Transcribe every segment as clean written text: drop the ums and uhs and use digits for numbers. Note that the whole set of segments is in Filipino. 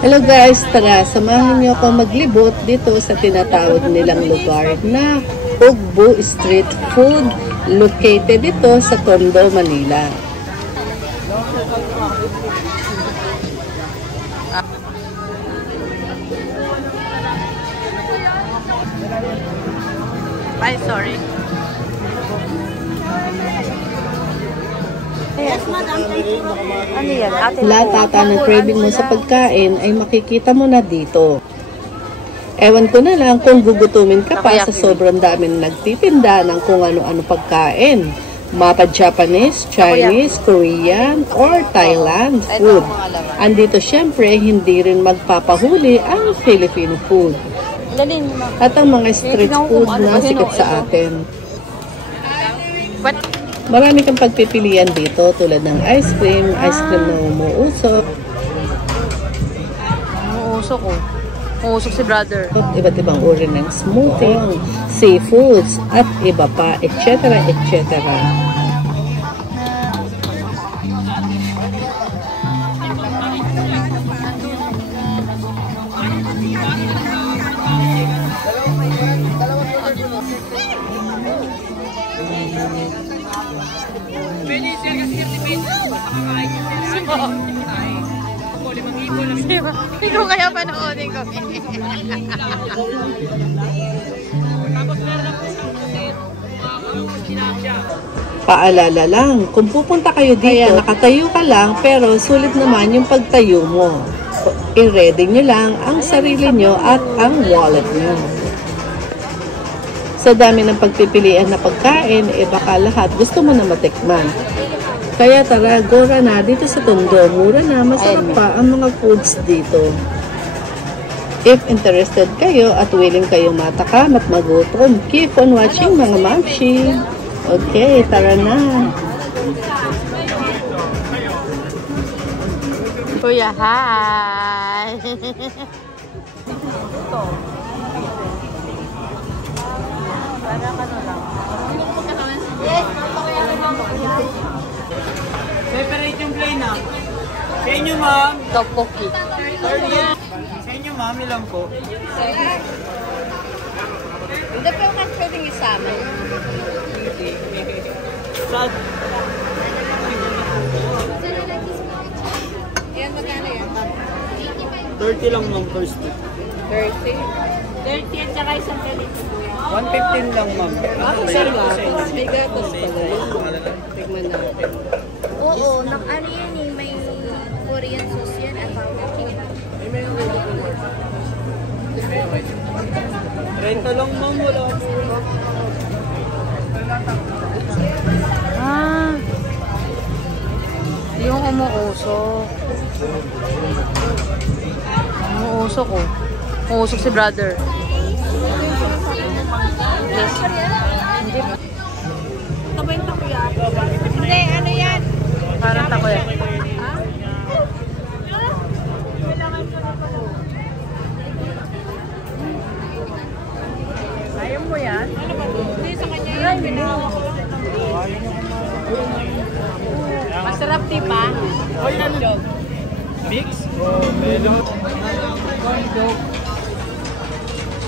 Hello guys, tara, samahan niyo ako maglibot dito sa tinatawag nilang lugar na Ugbo Street Food, located dito sa Tondo, Manila. Ay, sorry. Yes, madam. Ano yan? Lahat ata ng craving mo sa pagkain ay makikita mo na dito. Ewan ko na lang kung gugutumin ka pa sa sobrang dami na nagtitinda ng kung ano-ano pagkain. Mapa Japanese, Chinese, Korean, or Thailand food. Andito syempre, hindi rin magpapahuli ang Filipino food. At ang mga street food na sikat sa atin. Marami kang pagpipilian dito tulad ng ice cream na umuusok. Umuusok ko. Umuusok si brother. Iba't ibang uri ng smoothie, seafoods, at iba pa, etc. etc. Hindi ko kaya panoodin ko. Paalala lang, kung pupunta kayo dito, nakatayo ka lang, pero sulit naman yung pagtayo mo. I-ready nyo lang ang sarili nyo at ang wallet nyo. Sa dami ng pagpipilian na pagkain, baka lahat gusto mo na matikman. Kaya tara, gora na dito sa Tondo. Mura na, masarap pa ang mga foods dito. If interested kayo at willing kayo matakam at magutom, keep on watching mga mamshi. Okay, tara na. Kuya, hi! Parang ano lang. Separate yung plane na. Sa inyo, ma'am. Tteokbokki. Sa inyo, ma'am. Ilan po? Hindi pa yung pwedeng isama. Sad. Yan, magkano yan? 30 lang, ma'am. First two. 30? 30 at saka isang palito. 115 lang, ma'am. Isang gatas. May gatas pala yun. Tignan natin. Oo, ano yan eh, may Korean sauce yan at Renta lang, ma'am. Wala po. Yung umuusok. Umuusok ko. Umuusok si brother. Yes. Hindi. Ito ba yung takoyaki? Hindi, ano yan? Parang takoyaki. Ayaw mo yan? Hindi, sa kanya yan. Masarap, diba? Oh, yan. Mix? Oh, melon.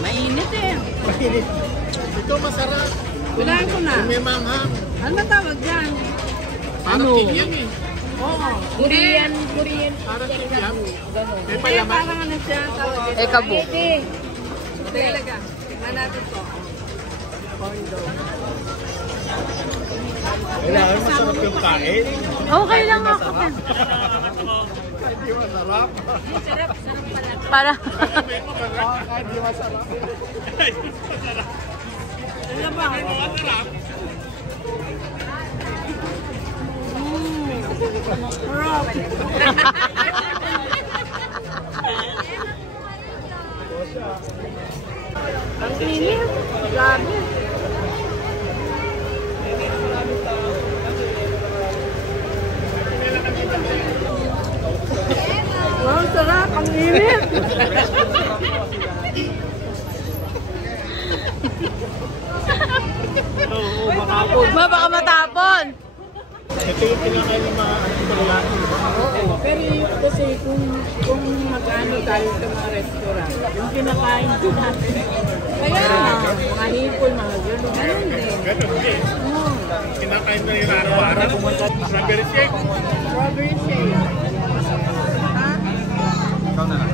Mainit eh. Mainit. Ito masarap. Wala ko na. May manghang. Ano tawag dyan? Ano? Yan eh. Oo. Korean. Parang yan. May Kaya palaman. parang ano siya tawag dyan? Kabo. Talaga. Tingnan natin to. Kailangan masarap yung kain. Okay lang ako. Hindi masarap. Sarap pala. Para. Hindi masarap. Ano ba? Masarap. Sarap. Ang init. Grabe. Wow, sarap. Ang init. Oo, makapon. Baka matapon. Ito yung pinakain ng mga lalaki. Pero kasi kung magkano tayo sa mga restaurant, yung kinakain ko natin. Kaya nga, mga hipon, mga gano'n. Ganun din. Ganun din. Kinakain na yung araw-araw. Strawberry shake. Strawberry shake. Ha? Ikaw na lang.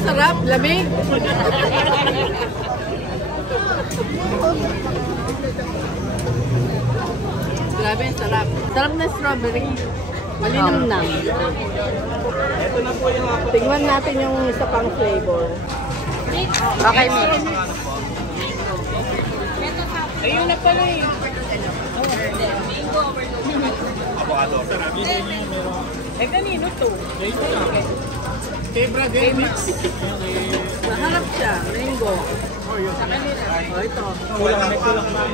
Sarap, lamig. Grabe, sarap. Sarap na strawberry. Malinamnam. Ito na po yung ako. Tingnan natin yung isa pang flavor. Okay, mix. Ayun na pala eh. Avocado. Eh, kanino to? Kay Brother Mix. Maharap siya, mango. Sa kanila. Oh, ito. Kulang na.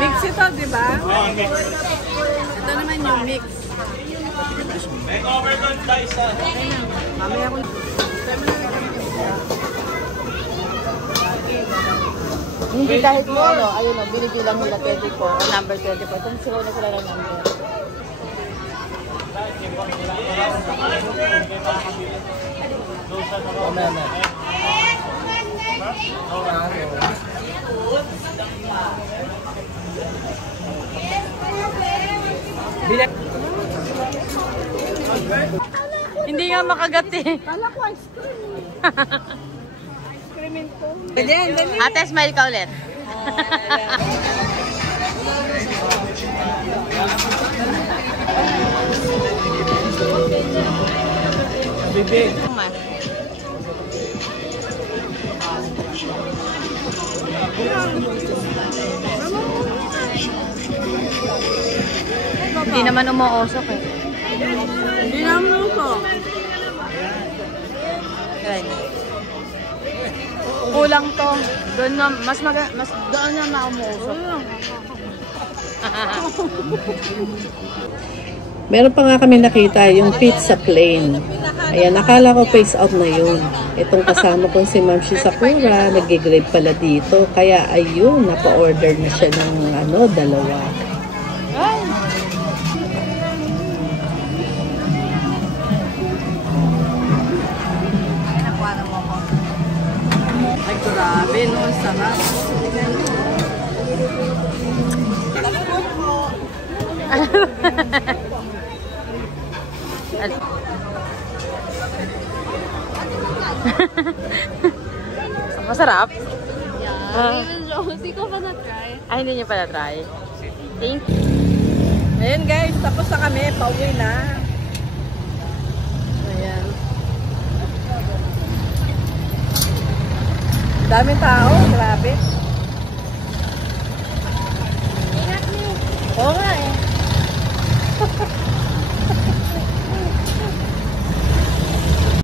Mix ito, di ba? Oo, mix. Ito naman yung mix. Make overload pa isa. Mamaya ko. Hindi kahit mo ano, ayun o, binigyan lang nila 24 o number 24. Kung sila na sila ng number. Hindi nga makagat eh. Kala ko ice cream. Ice creamin ko. Dali, dali. Ate, smile ka ulit. Bibig. Hindi naman umuusok eh. Hindi naman ito. Kulang to. Doon na, mas doon na maumuusok. Meron pa nga kami nakita yung pizza plain. Ayan, nakala ko face out na yun. Itong kasama kong si Ma'am Shizakura, nag-grade pala dito. Kaya ayun, napa-order na siya ng dalawa. Ay, grabe, no? Sarap. Masarap? Hindi ko pa na-try. Ay, hindi niyo pala try. Thank you. Ayan guys, tapos na kami. Pauwi na. Ayan. Daming tao. Grabe. Ingat niyo. Oo nga eh.